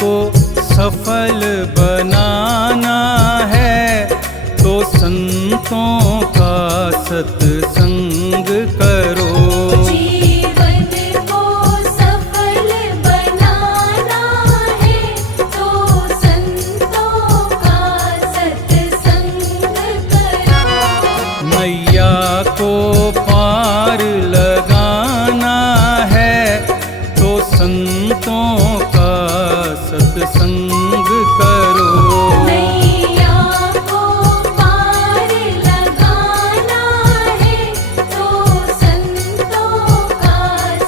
को सफल बनाना है तो संतों का सत्संग करो। जीवन को सफल बनाना है तो संतों का सत्संग करो। मैया को पार लगाना है तो संतों का सत्संग करो। मैया को पार लगाना है तो संतों का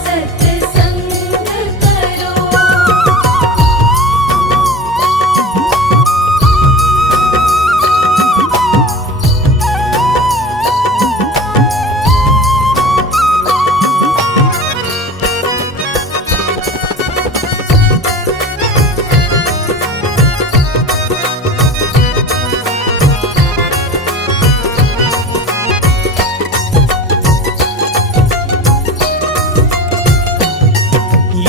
सत्संग करो।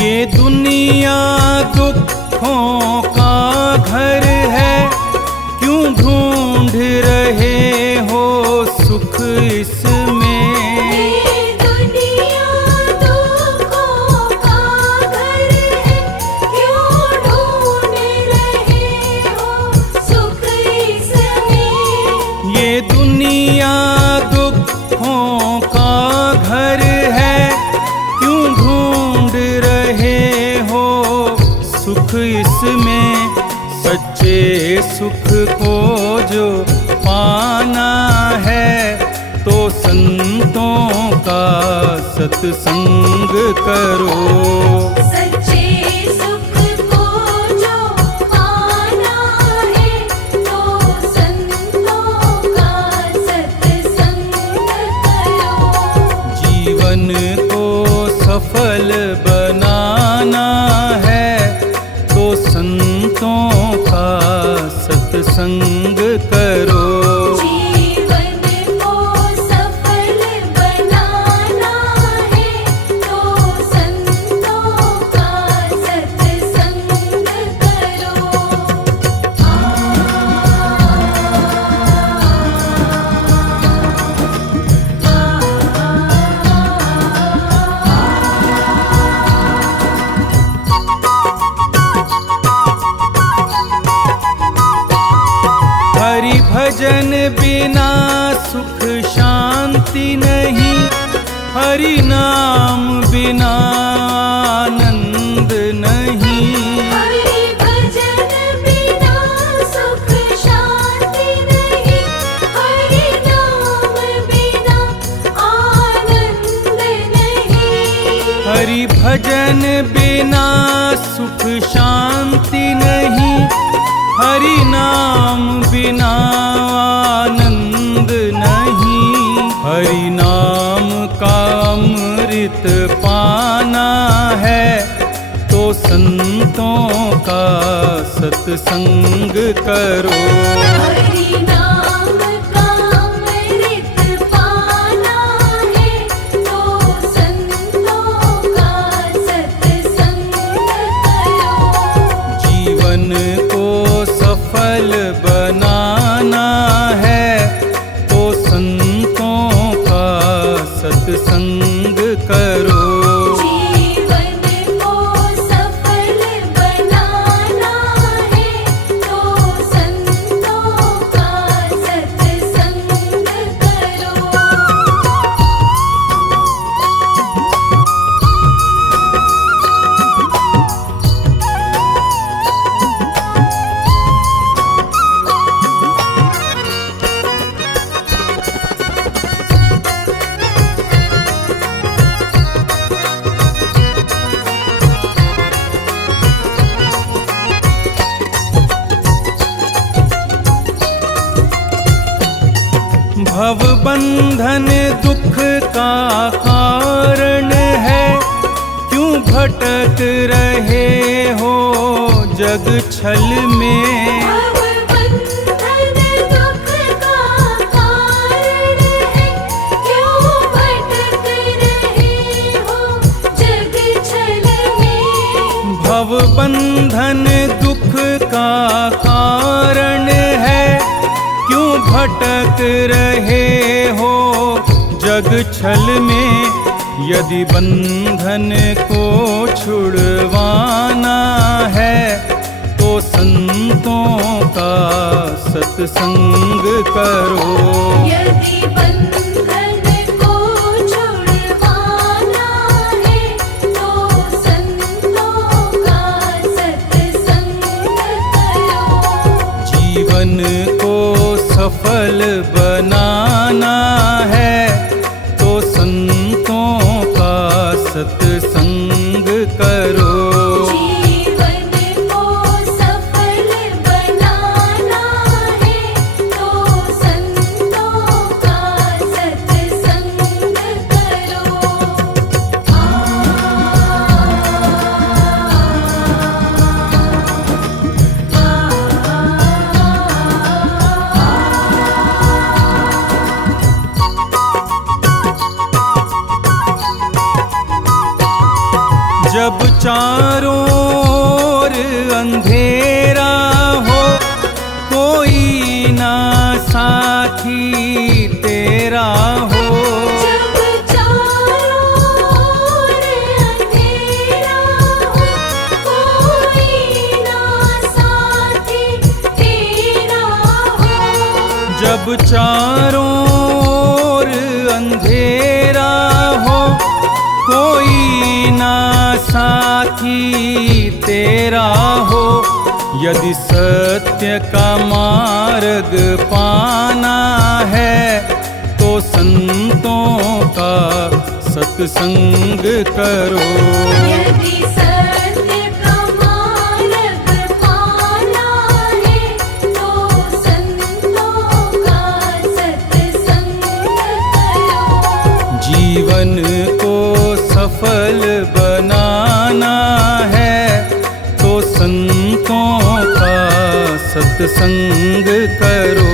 ये दुनिया दुखों का घर है, क्यों ढूंढ रहे हो सुख इसमें। ये दुनिया दुखों का घर है, क्यों ढूंढ रहे हो सुख इसमें। ये दुनिया दुखों का घर है, क्यों ढूंढ रहे हो सुख इसमें। सच्चे सुख को जो पाना है तो संतों का सत्संग करो। सच्चे सुख को जो पाना है तो संतों का सत्संग करो। जीवन को सफल बनाना है तो संतों का सत्संग करो। जीवन को सफल बनाना है तो संतों का सत्संग करो। हरि भजन बिना सुख शांति नहीं, हरि नाम बिना आनंद नहीं। हरि भजन बिना सुख शांति नहीं, हरि नाम बिना आनंद नहीं। हरि भजन बिना सुख शांति नहीं, हरि नाम बिना आनंद नहीं। हरि नाम का अमृत पाना है तो संतों का सत्संग करो। हरि नाम का अमृत पाना है तो संतों का सत्संग करो। जीवन को सफल बनाना है तो संतों का सत्संग करो। जीवन को सफल बनाना है तो संतों का सत्संग करो। भव बंधन दुख का कारण है, क्यों भटक रहे हो जग छल में। भवबंधन दुख का कारण है, क्यों भटक रहे हो जग छल में। भव बंधन बंधन दुख का कारण है, क्यों भटक रहे हो जग छल में। यदि बंधन को छुड़वाना है, तो संतों का सत्संग करो। यदि बंधन को छुड़वाना है, तो संतों का सत्संग करो। जीवन को सफल बनाना है, तो संतों का सत्संग करो। जीवन को सफल बनाना है, तो संतों का सत्संग करो। जब चारों ओर अंधेरा हो, कोई ना साथी तेरा हो। जब चारों ओर अंधेरा हो, कोई ना साथी तेरा हो। जब चारों ओर अंधेरा हो, कोई ना साथी तेरा हो। यदि सत्य का मार्ग पाना है, तो संतों का सत्संग करो। यदि सत्य का मार्ग पाना है, तो संतों का सत्संग करो। जीवन को सफल बनाना है, तो संतों का सत्संग करो।